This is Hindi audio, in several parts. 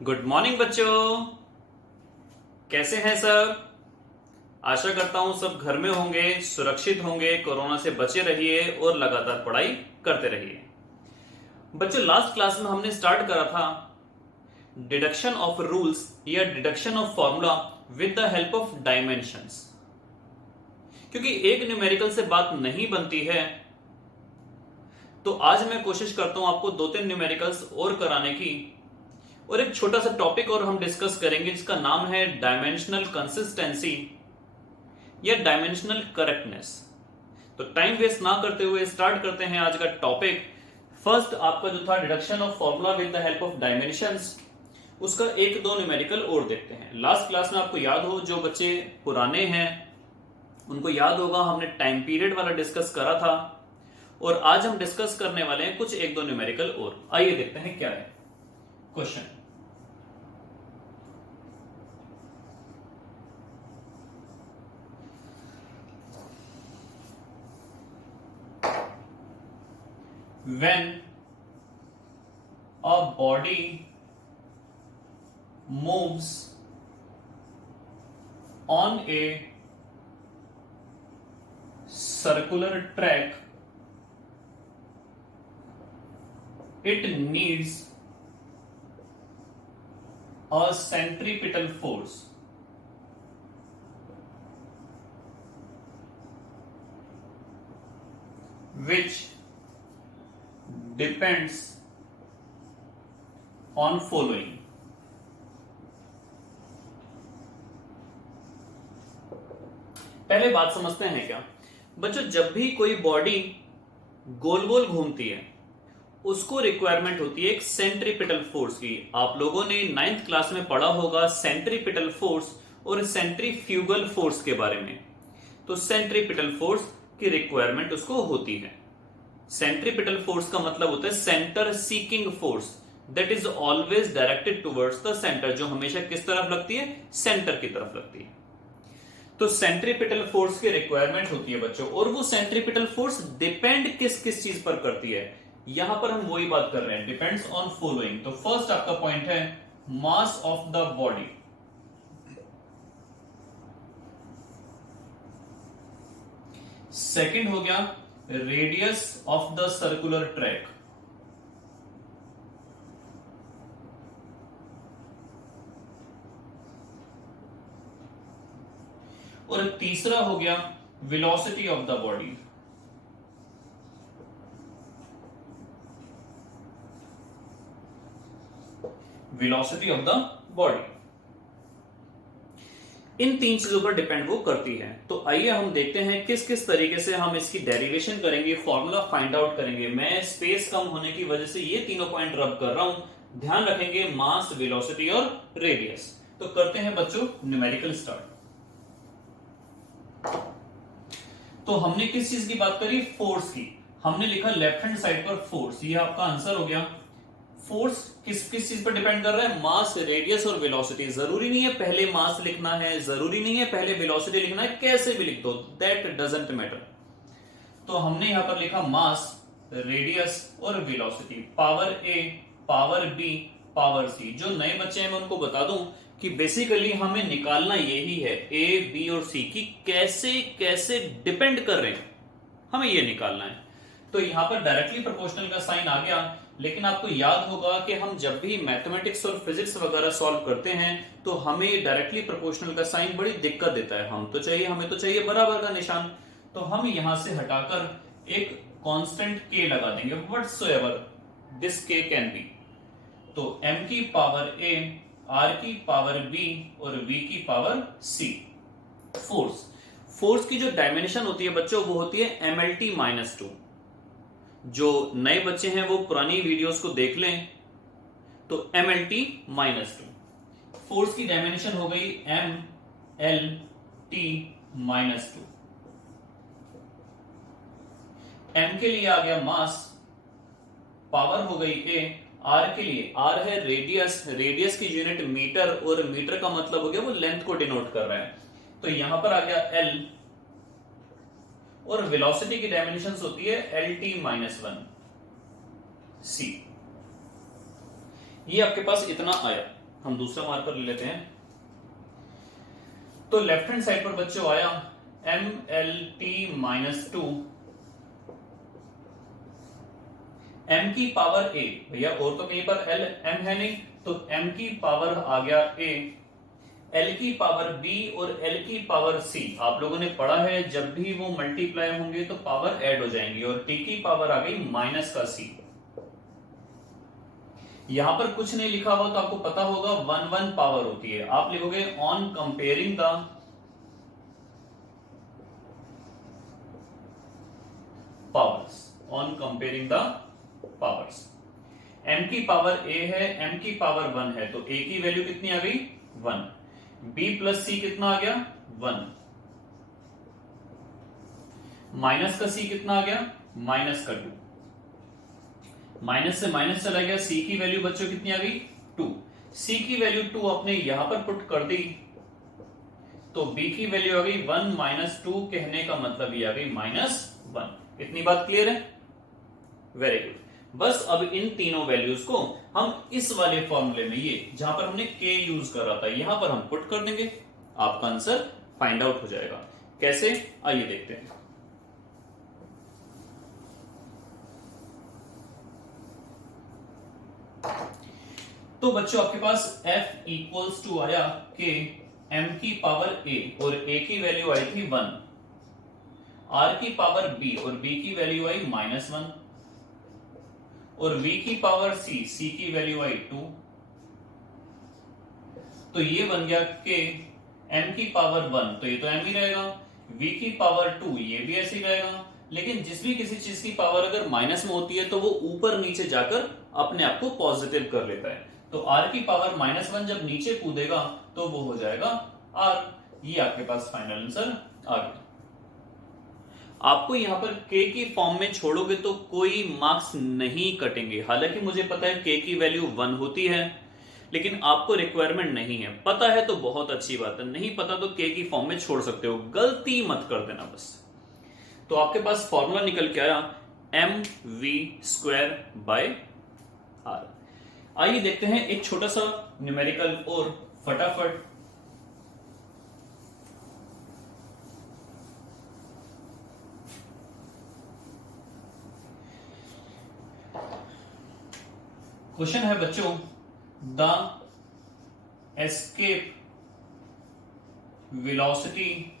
गुड मॉर्निंग बच्चों। कैसे हैं सब? आशा करता हूं सब घर में होंगे, सुरक्षित होंगे, कोरोना से बचे रहिए और लगातार पढ़ाई करते रहिए। बच्चों, लास्ट क्लास में हमने स्टार्ट करा था डिडक्शन ऑफ रूल्स या deduction of formula with the help of dimensions. क्योंकि एक न्यूमेरिकल से बात नहीं बनती है, तो आज मैं कोशिश करता हूं आपको दो तीन न्यूमेरिकल्स और कराने की, और एक छोटा सा टॉपिक और हम डिस्कस करेंगे जिसका नाम है डायमेंशनल कंसिस्टेंसी या डायमेंशनल करेक्टनेस। तो टाइम वेस्ट ना करते हुए स्टार्ट करते हैं आज का टॉपिक। फर्स्ट आपका जो था deduction of formula with the help of dimensions, उसका एक दो न्यूमेरिकल और देखते हैं। लास्ट क्लास में आपको याद हो, जो बच्चे पुराने हैं उनको याद होगा, हमने टाइम पीरियड वाला डिस्कस करा था, और आज हम डिस्कस करने वाले हैं कुछ एक दो न्यूमेरिकल और। आइए देखते हैं क्या है question. When a body moves on a circular track, it needs a centripetal force which depends on following. पहले बात समझते हैं क्या बच्चों, जब भी कोई बॉडी गोल गोल घूमती है उसको रिक्वायरमेंट होती है एक सेंट्रीपिटल फोर्स की। आप लोगों ने 9th क्लास में पढ़ा होगा सेंट्रीपिटल फोर्स और सेंट्रीफ्यूगल फोर्स के बारे में। तो सेंट्रीपिटल फोर्स की रिक्वायरमेंट उसको होती है। सेंट्रीपिटल फोर्स का मतलब होता है centre seeking force, that is always directed towards the centre, जो हमेशा किस तरफ लगती है? सेंटर की तरफ लगती है। तो सेंट्रीपिटल फोर्स की रिक्वायरमेंट होती है बच्चों, और वो सेंट्रीपिटल फोर्स डिपेंड किस किस चीज पर करती है, यहां पर हम वही बात कर रहे हैं, डिपेंड्स ऑन फॉलोइंग। तो फर्स्ट आपका पॉइंट है mass of the body. Second हो गया radius of the circular track. और तीसरा हो गया velocity of the body. Velocity of the body, इन तीन चीजों पर डिपेंड वो करती है। तो आइए हम देखते हैं किस किस तरीके से हम इसकी डेरिवेशन करेंगे, फॉर्मूला फाइंड आउट करेंगे। मैं स्पेस कम होने की वजह से ये तीनों पॉइंट रब कर रहा हूं, ध्यान रखेंगे मास, वेलोसिटी और रेडियस। तो करते हैं बच्चों न्यूमेरिकल स्टार्ट। तो हमने किस चीज की बात करी? फोर्स की। हमने लिखा लेफ्ट हैंड साइड पर फोर्स, ये आपका आंसर हो गया। फोर्स किस किस चीज पर डिपेंड कर रहा है? मास, रेडियस और वेलोसिटी। जरूरी नहीं है पहले मास लिखना है, जरूरी नहीं है पहले वेलोसिटी लिखना है, कैसे भी लिख दो, दैट डजंट मैटर। तो हमने यहां पर लिखा मास, रेडियस और वेलोसिटी, पावर ए, पावर बी, पावर सी। जो नए बच्चे हैं मैं उनको बता दूं कि बेसिकली हमें निकालना यही है, ए, बी और सी की कैसे कैसे डिपेंड कर रहे हैं, हमें ये निकालना है। तो यहां पर डायरेक्टली प्रोपोर्शनल का साइन आ गया, लेकिन आपको याद होगा कि हम जब भी मैथमेटिक्स और फिजिक्स वगैरह सॉल्व करते हैं तो हमें डायरेक्टली प्रोपोर्शनल का साइन बड़ी दिक्कत देता है। हमें तो चाहिए बराबर का निशान। तो हम यहां से हटाकर एक कांस्टेंट k लगा देंगे, whatsoever this k can be. तो m की पावर a, r की पावर b और v की पावर c। फोर्स की जो डायमेंशन होती है बच्चों वो होती है mlt-2। जो नए बच्चे हैं वो पुरानी वीडियोस को देख लें। तो mlt-2 फोर्स की डायमेंशन हो गई mlt-2। m के लिए आ गया मास, पावर हो गई a, r के लिए r है रेडियस, रेडियस की यूनिट मीटर, और मीटर का मतलब हो गया वो लेंथ को डिनोट कर रहा है। तो यहां पर आ गया l, और वेलोसिटी की डायमेंशन होती है LT-1 c। ये आपके पास इतना आया। हम दूसरा मार्कर ले लेते हैं। तो लेफ्ट हैंड साइड पर बच्चों आया MLT-2 m की पावर a, भैया और तो कहीं पर m है नहीं, तो m की पावर आ गया a, l की पावर b और l की पावर c। आप लोगों ने पढ़ा है जब भी वो मल्टीप्लाई होंगे तो पावर ऐड हो जाएंगी, और t की पावर आ गई माइनस का c। यहां पर कुछ नहीं लिखा हुआ तो आपको पता होगा 1 पावर होती है। आप लिखोगे on comparing the powers, on comparing the powers. m की पावर a है, m की पावर 1 है, तो a की वैल्यू कितनी आ गई 1, b प्लस c कितना आ गया 1, माइनस का c कितना आ गया माइनस का 2, माइनस से माइनस चला गया, c की वैल्यू बच्चों कितनी आ गई 2, c की वैल्यू 2 आपने यहां पर पुट कर दी तो b की वैल्यू आ गई 1 माइनस 2, कहने का मतलब ये आ गई -1। इतनी बात क्लियर है? Very good. बस अब इन तीनों वैल्यूज को हम इस वाले फॉर्मूले में, ये जहां पर हमने k यूज कर रहा था, यहां पर हम पुट कर देंगे, आपका आंसर फाइंड आउट हो जाएगा। कैसे, आइए देखते हैं। तो बच्चों आपके पास f इक्वल्स टू आया k m की पावर a, और a की वैल्यू आई थी 1, r की पावर b और b की वैल्यू आई -1, और v की पावर c, c की वैल्यू आई 2। तो ये बन गया k m की पावर 1, तो ये तो m ही रहेगा, v की पावर 2 ये भी ऐसे ही रहेगा। लेकिन जिस भी किसी चीज की पावर अगर माइनस में होती है तो वो ऊपर नीचे जाकर अपने आप को पॉजिटिव कर लेता है। तो r की पावर -1 जब नीचे कूदेगा तो वो हो जाएगा r। ये आपके पास फाइनल आंसर आ गया। आपको यहां पर k की फॉर्म में छोड़ोगे तो कोई मार्क्स नहीं कटेंगे। हालांकि मुझे पता है k की वैल्यू 1 होती है, लेकिन आपको रिक्वायरमेंट नहीं है। पता है तो बहुत अच्छी बात है, नहीं पता तो k की फॉर्म में छोड़ सकते हो, गलती मत कर देना बस। तो आपके पास फॉर्मूला निकल के आया mv²/r। आइए देखते हैं एक छोटा सा न्यूमेरिकल और फटाफट। क्वेश्चन है बच्चों, the escape velocity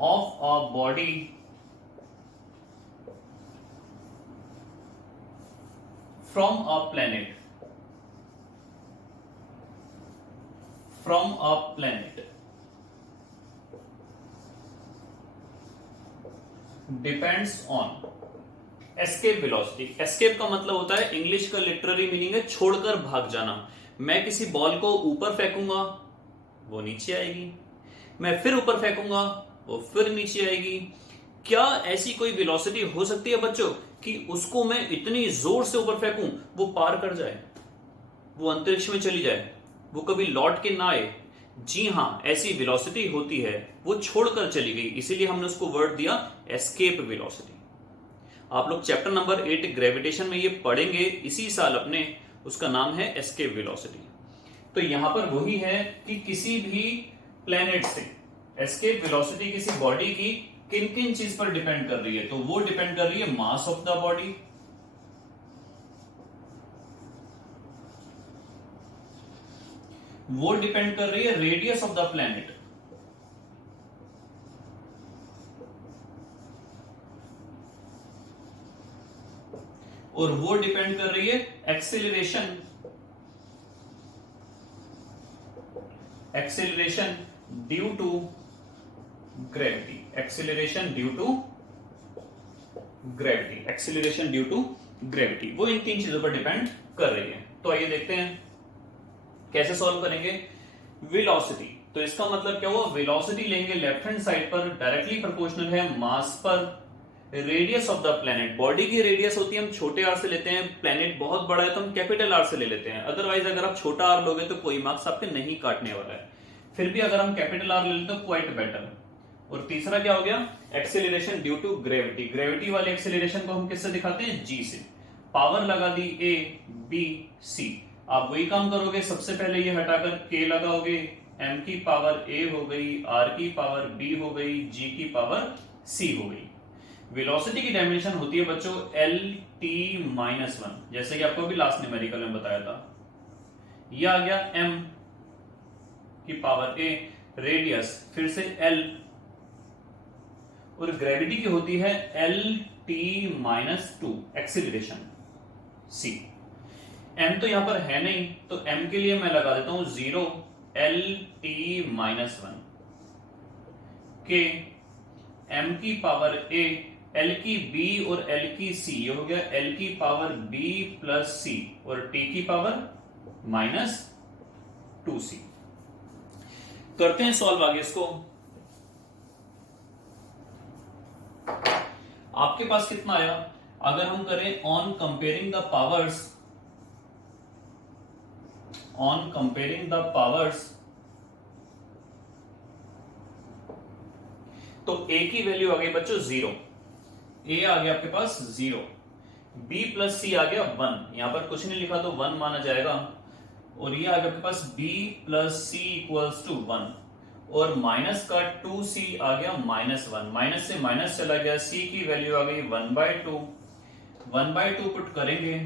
of a body from a planet depends on escape velocity. Escape का मतलब होता है, इंग्लिश का लिटररी मीनिंग है छोड़कर भाग जाना। मैं किसी बॉल को ऊपर फेंकूंगा वो नीचे आएगी, मैं फिर ऊपर फेंकूंगा वो फिर नीचे आएगी। क्या ऐसी कोई वेलोसिटी हो सकती है बच्चों कि उसको मैं इतनी जोर से ऊपर फेंकूं वो पार कर जाए, वो अंतरिक्ष में चली जाए, वो कभी लौट के ना आए? जी हां, ऐसी वेलोसिटी होती है, वो छोड़कर चली गई, इसीलिए हमने उसको वर्ड दिया एस्केप वेलोसिटी। आप लोग चैप्टर नंबर 8 ग्रेविटेशन में ये पढ़ेंगे इसी साल अपने, उसका नाम है एस्केप वेलोसिटी। तो यहां पर वही है कि किसी भी प्लेनेट से एस्केप वेलोसिटी किसी बॉडी की किन किन चीज पर डिपेंड कर रही है, तो वो डिपेंड कर रही है मास ऑफ द बॉडी, वो डिपेंड कर रही है रेडियस ऑफ द प्लेनेट, और वो डिपेंड कर रही है acceleration due to gravity, acceleration due to gravity, वो इन तीन चीजों पर डिपेंड कर रही है। तो आइए देखते हैं कैसे सॉल्व करेंगे। वेलोसिटी, तो इसका मतलब क्या हुआ, वेलोसिटी लेंगे लेफ्ट हैंड साइड पर, डायरेक्टली प्रोपोर्शनल है मास पर। Radius of the planet, body की रेडियस होती है हम छोटे आर से लेते हैं, प्लेनेट बहुत बड़ा है तो हम कैपिटल आर से ले लेते हैं। अदरवाइज अगर आप छोटा आर लोगे तो कोई मार्क्स आपके नहीं काटने वाला है, फिर भी अगर हम कैपिटल आर ले लेते तो क्वाइट बेटर। और तीसरा क्या हो गया, acceleration due to gravity. Gravity वाले एक्सेलरेशन को हम किससे दिखाते हैं, जी से। पावर लगा दी a b c। आप वही काम करोगे, सबसे पहले ये हटाकर k लगाओगे, m की पावर a हो गई, r की पावर b हो गई, g की पावर c हो गई। वेलोसिटी की डायमेंशन होती है बच्चों l t माइनस वन, जैसे कि आपको अभी लास्ट न्यूमेरिकल में बताया था। ये आ गया m की पावर a, रेडियस फिर से l, और ग्रेविटी की होती है L T minus two, acceleration c। m तो यहां पर है नहीं, तो m के लिए मैं लगा देता हूं 0, एल टी माइनस वन, के m की पावर a, l की b और l की c, ये हो गया l की पावर b प्लस c और t की पावर माइनस 2c। करते हैं सॉल्व आगे इसको। आपके पास कितना आया, अगर हम करें on comparing the powers, on comparing the powers, तो a की वैल्यू आ गई बच्चों 0, a आ गया आपके पास 0, b प्लस c आ गया 1, यहां पर कुछ नहीं लिखा तो 1 माना जाएगा, और ये आ गया आपके पास b plus c equals to 1, और माइनस का 2c आ गया माइनस 1, माइनस से माइनस चला गया, c की वैल्यू आ गई 1/2, 1/2 पुट करेंगे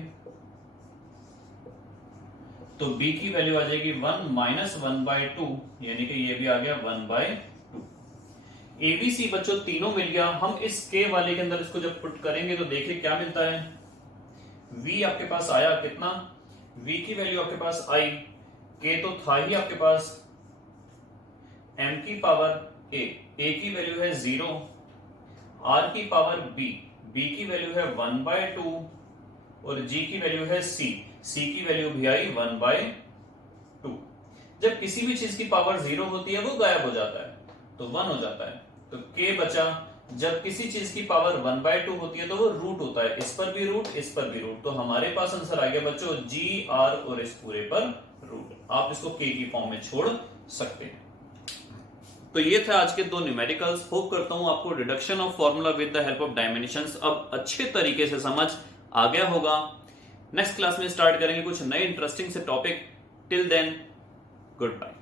तो b की वैल्यू आ जाएगी 1 माइनस 1/2, यानी कि ये भी आ गया 1/2। एबीसी बच्चों तीनों मिल गया। हम इस k वाले के अंदर इसको जब पुट करेंगे तो देखिए क्या मिलता है, v आपके पास आया कितना, v की वैल्यू आपके पास आई, k तो था ही आपके पास, m की पावर a, a की वैल्यू है 0, r की पावर b, b की वैल्यू है 1/2 और g की वैल्यू है c, c की वैल्यू भी आई 1/2। जब किसी भी चीज की पावर 0 होती है वो गायब हो जाता है तो 1 हो जाता है, तो k बचा। जब किसी चीज की पावर 1/2 होती है तो वो रूट होता है, इस पर भी रूट, इस पर भी रूट, तो हमारे पास आंसर आ गया बच्चों g r और इस पूरे पर रूट। आप इसको k की फॉर्म में छोड़ सकते हैं। तो ये थे आज के दो न्यूमेरिकल्स। होप करता हूं आपको reduction of formula with the help of dimensions अब अच्छे तरीके से समझ आ गया होगा। नेक्स्ट क्लास में स्टार्ट करेंगे कुछ नए इंटरेस्टिंग से topic. Till then good bye.